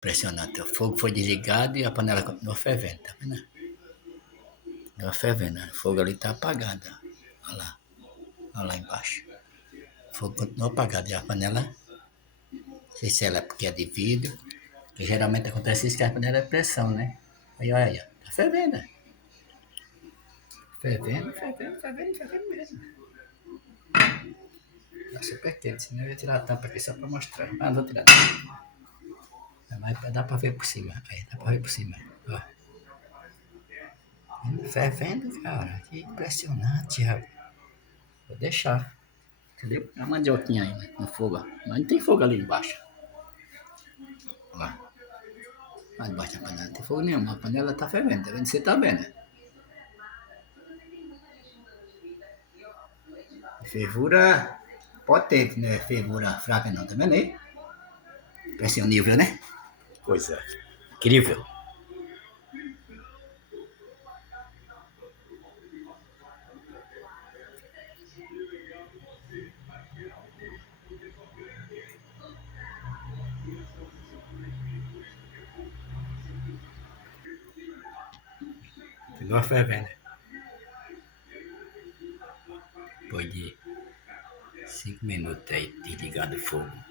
Impressionante. O fogo foi desligado e a panela continuou fervendo, tá vendo? Continua fervendo, o fogo ali tá apagado. Olha lá embaixo. O fogo continuou apagado e a panela, não sei se ela é porque é de vidro, porque geralmente acontece isso que a panela é pressão, né? Aí olha, tá fervendo, né? Fervendo mesmo. Tá super quente, senão eu ia tirar a tampa aqui só pra mostrar. Ah, não vou tirar não. Mas dá pra ver por cima. Aí, dá pra ver por cima. Ó. Fervendo, cara. Que impressionante, rapaz. Vou deixar. Entendeu? A mandioquinha aí, né? No fogo. Mas não tem fogo ali embaixo. Olha lá. Lá embaixo da panela não tem fogo nenhum. A panela tá fervendo. Tá vendo? Você tá vendo, né? Fervura potente, né? Fervura fraca não. Tá vendo aí? Pressão nível, né? Coisa incrível. Continua fervendo. Depois de 5 minutos aí desligado o fogo.